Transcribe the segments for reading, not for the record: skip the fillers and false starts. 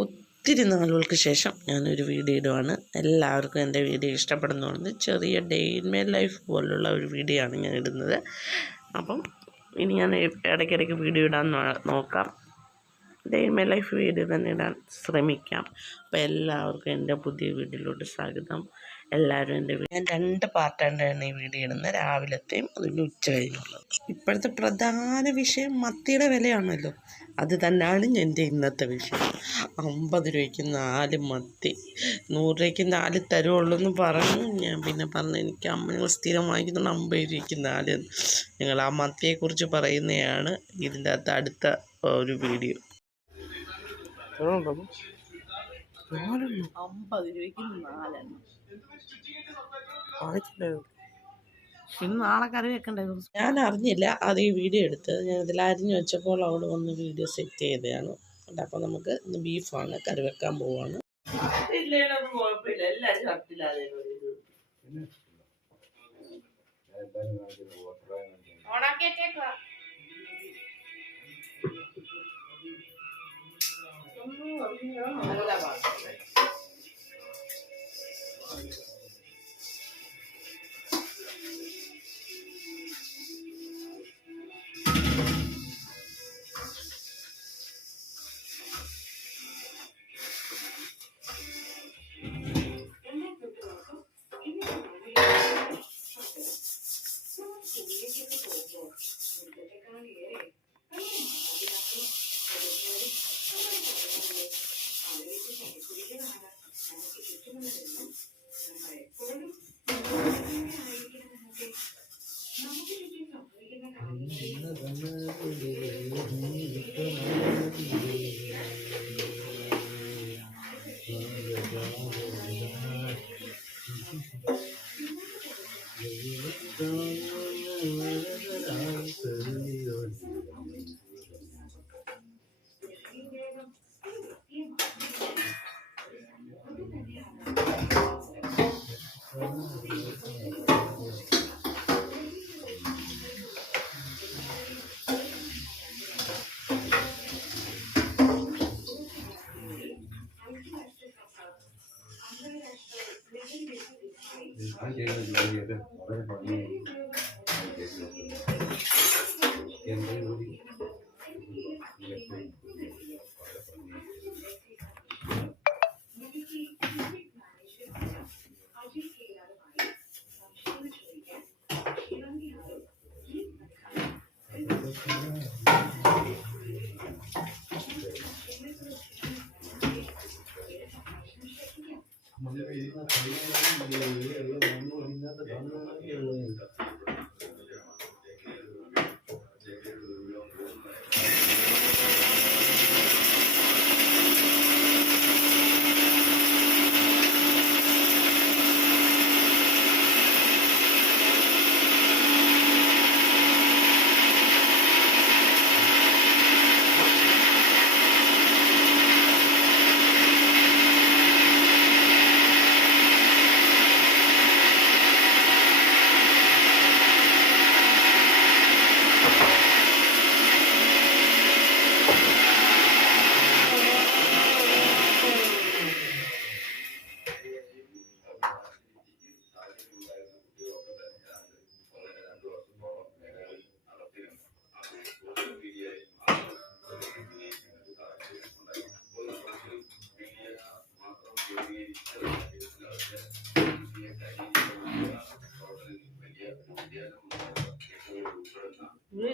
ഒത്തിരി നാളുകൾക്ക് ശേഷം ഞാനൊരു വീഡിയോ ഇടുവാണ്. എല്ലാവർക്കും എൻ്റെ വീഡിയോ ഇഷ്ടപ്പെടുന്നുണ്ട്. ചെറിയ ഡേ ഇൻ മൈ ലൈഫ് പോലുള്ള ഒരു വീഡിയോ ആണ് ഞാൻ ഇടുന്നത്. അപ്പം ഇനി ഞാൻ ഇടയ്ക്കിടയ്ക്ക് വീഡിയോ ഇടാൻ നോക്കാം. Day in my life video തന്നെ ഇടാൻ ശ്രമിക്കാം. അപ്പോൾ എല്ലാവർക്കും എൻ്റെ പുതിയ വീഡിയോയിലോട്ട് സ്വാഗതം. എല്ലാവരും എൻ്റെ ഞാൻ 2 പാർട്ടായിട്ടാണ് ഈ വീഡിയോ ഇടുന്നത്. രാവിലത്തെയും അതിൻ്റെ ഉച്ച കഴിഞ്ഞുള്ളത്. ഇപ്പോഴത്തെ പ്രധാന വിഷയം മത്തിയുടെ വിലയാണല്ലോ. അത് തന്നെയാണ് എൻ്റെ ഇന്നത്തെ വിഷയം. 50 രൂപയ്ക്ക് 4 മത്തി, 100 രൂപയ്ക്ക് 4 തരുള്ളൂ എന്ന് പറഞ്ഞു. ഞാൻ പിന്നെ പറഞ്ഞു എനിക്ക് ഞങ്ങൾ സ്ഥിരം വാങ്ങിക്കുന്നത് 50 രൂപയ്ക്ക് 4. ഞങ്ങൾ ആ മത്തിയെക്കുറിച്ച് പറയുന്നതാണ് ഇതിൻ്റെ അകത്ത് അടുത്ത ഒരു വീഡിയോ. 50 രൂപയ്ക്ക് 4 പിന്നെ നാളെ കറി വെക്കണ്ടേ? ഞാൻ അറിഞ്ഞില്ല അത് ഈ വീഡിയോ എടുത്ത്. ഞാൻ ഇതിൽ അരിഞ്ഞ് വെച്ചപ്പോൾ അവിടെ വന്ന് വീഡിയോ സെറ്റ് ചെയ്തതാണ്. അപ്പോൾ നമുക്ക് ഇന്ന് ബീഫാണ്, കറി വെക്കാൻ പോവാണ്.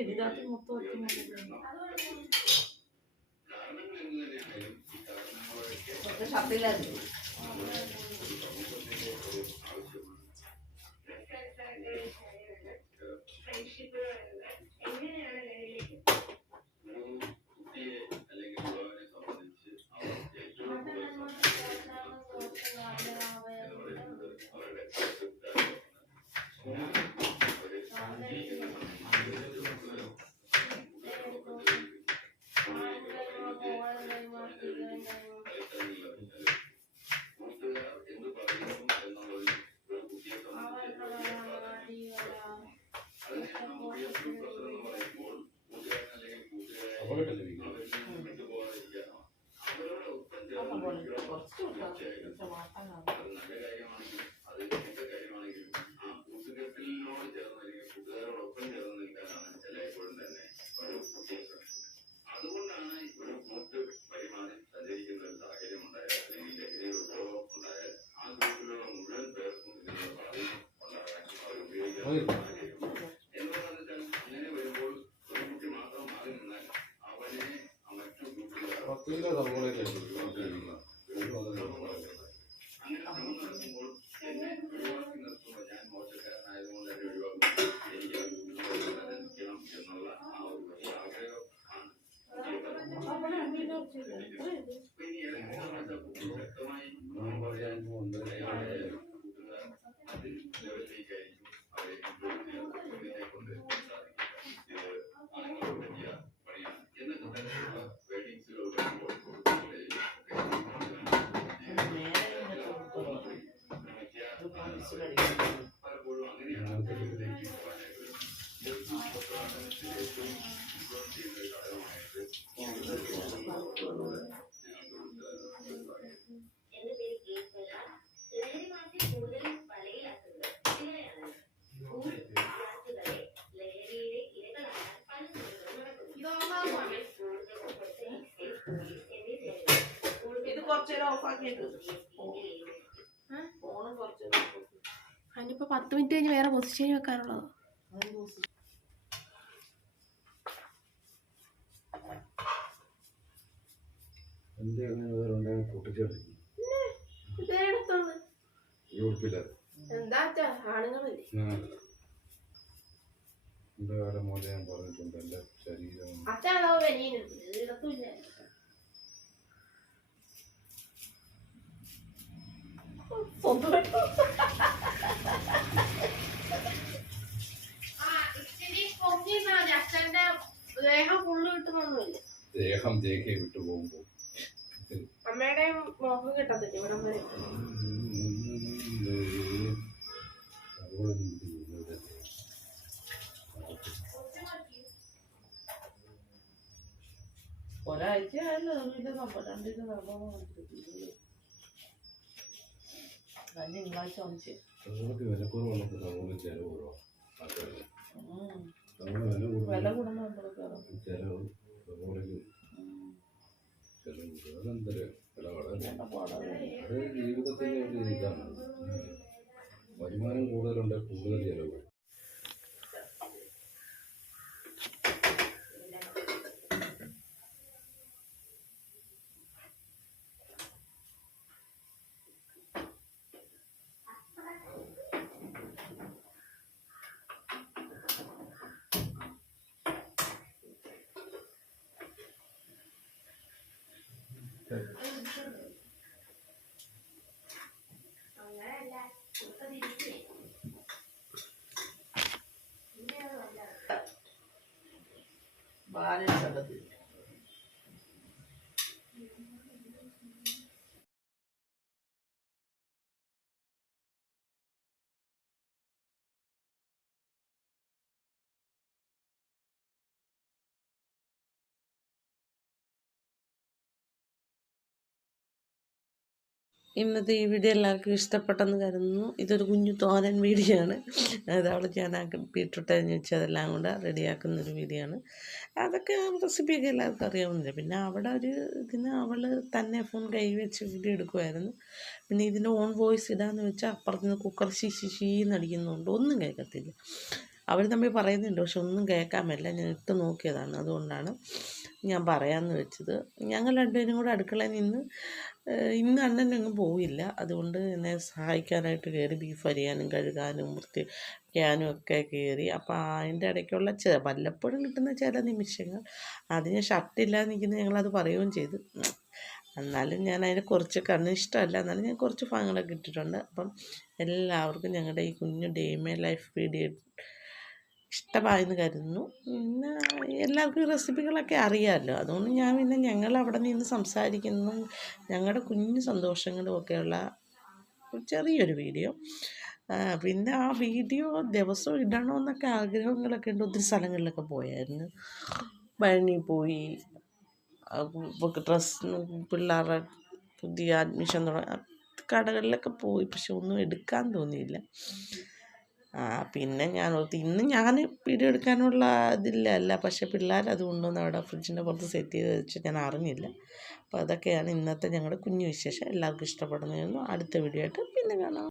ഇതിനകത്ത് മൊത്തം ഷപ്പില്ലായിരുന്നു. ഇത് കുറച്ചേരം ഓഫാക്കിയിട്ട് അതിനിപ്പോ 10 മിനിറ്റ് കഴിഞ്ഞ് വേറെ പൊസിഷൻ വെക്കാനുള്ളതോ? എന്താ ആണുങ്ങളല്ലേ അച്ഛാണോ ഇടത്തില്ല. അച്ഛന്റെ ദേഹം ഫുള്ള് കിട്ടുന്നൊന്നുമില്ല. ദേഹം ദേഹെ വിട്ടു പോകുമ്പോ അമ്മയുടെയും മോഹം കിട്ടത്തില്ല ഇവിടം വരെ. ഒരാഴ്ചയായല്ലോ തിങ്കളാഴ്ച വന്നിച്ച് വിലക്കുറവുള്ളപ്പോൾ നമുക്ക് ചെലവ് വില കൂടുന്ന ചെലവ് അതെന്തര അത് ജീവിതത്തിന്റെ ഒരു ഇതാണ്. വരുമാനം കൂടുതലുണ്ട്, കൂടുതൽ ചെലവ്. ബാലൻസ് ഇന്നത്തെ ഈ വീഡിയോ എല്ലാവർക്കും ഇഷ്ടപ്പെട്ടെന്ന് കരുതുന്നു. ഇതൊരു കുഞ്ഞു തോരൻ വീഡിയോ ആണ്. അതവൾ ഞാൻ ബീട്രൂട്ട് അരിഞ്ഞ് വെച്ച് അതെല്ലാം കൂടെ റെഡിയാക്കുന്നൊരു വീഡിയോ ആണ്. അതൊക്കെ റെസിപ്പിയൊക്കെ എല്ലാവർക്കും അറിയാവുന്നില്ല. പിന്നെ അവിടെ ഒരു ഇതിന് അവൾ തന്നെ ഫോൺ കൈ വെച്ച് വീഡിയോ എടുക്കുമായിരുന്നു. പിന്നെ ഇതിൻ്റെ ഓൺ വോയിസ് ഇടാന്ന് വെച്ചാൽ അപ്പുറത്തുനിന്ന് കുക്കർ ശിശിന്നടിക്കുന്നുണ്ട്, ഒന്നും കേൾക്കത്തില്ല. അവർ തമ്മിൽ പറയുന്നുണ്ട്, പക്ഷെ ഒന്നും കേൾക്കാൻ പറ്റില്ല. ഞാൻ ഇട്ട് നോക്കിയതാണ്, അതുകൊണ്ടാണ് ഞാൻ പറയാമെന്ന് വെച്ചത്. ഞങ്ങൾ രണ്ടുപേരും കൂടെ അടുക്കളയിൽ നിന്ന് ഇന്ന് അണ്ണനൊന്നും പോയില്ല, അതുകൊണ്ട് എന്നെ സഹായിക്കാനായിട്ട് കയറി. ബീഫ് അരിയാനും കഴുകാനും വൃത്തിയാനും ഒക്കെ കയറി. അപ്പോൾ അതിൻ്റെ ഇടയ്ക്കുള്ള വല്ലപ്പോഴും കിട്ടുന്ന ചില നിമിഷങ്ങൾ അതിന് ഷർട്ടില്ലാതെ നിൽക്കുന്നത് ഞങ്ങളത് പറയുകയും ചെയ്തു. എന്നാലും ഞാൻ അതിന് കുറച്ച് ഇഷ്ടമല്ല, എന്നാലും ഞാൻ കുറച്ച് ഭാഗങ്ങളൊക്കെ ഇട്ടിട്ടുണ്ട്. അപ്പം എല്ലാവർക്കും ഞങ്ങളുടെ ഈ കുഞ്ഞു ഡേ മൈ ലൈഫ് വീഡിയോ ഇഷ്ടമായെന്ന് കരുതുന്നു. പിന്നെ എല്ലാവർക്കും ഈ റെസിപ്പികളൊക്കെ അറിയാമല്ലോ, അതുകൊണ്ട് ഞാൻ പിന്നെ ഞങ്ങൾ അവിടെ നിന്ന് സംസാരിക്കുന്നു, ഞങ്ങളുടെ കുഞ്ഞു സന്തോഷങ്ങളും ഒക്കെയുള്ള ചെറിയൊരു വീഡിയോ. പിന്നെ ആ വീഡിയോ ദിവസവും ഇടണമെന്നൊക്കെ ആഗ്രഹങ്ങളൊക്കെ ഉണ്ട്. ഒത്തിരി സ്ഥലങ്ങളിലൊക്കെ പോയായിരുന്നു. പഴനി പോയി, ഡ്രസ്സ് പിള്ളേരുടെ പുതിയ അഡ്മിഷൻ കടകളിലൊക്കെ പോയി, പക്ഷെ ഒന്നും എടുക്കാൻ തോന്നിയില്ല. പിന്നെ ഞാൻ ഓർത്ത് ഇന്ന് ഞാൻ വീഡിയോ എടുക്കാനുള്ള ഇതിലല്ല, പക്ഷെ പിള്ളേർ അത് കൊണ്ടുവന്ന് അവിടെ ഫ്രിഡ്ജിൻ്റെ പുറത്ത് സെറ്റ് ചെയ്ത് വെച്ച് ഞാൻ അറിഞ്ഞില്ല. അപ്പോൾ അതൊക്കെയാണ് ഇന്നത്തെ ഞങ്ങളുടെ കുഞ്ഞു വിശേഷം. എല്ലാവർക്കും ഇഷ്ടപ്പെടുന്നതായിരുന്നു. അടുത്ത വീഡിയോ ആയിട്ട് പിന്നെ കാണാം.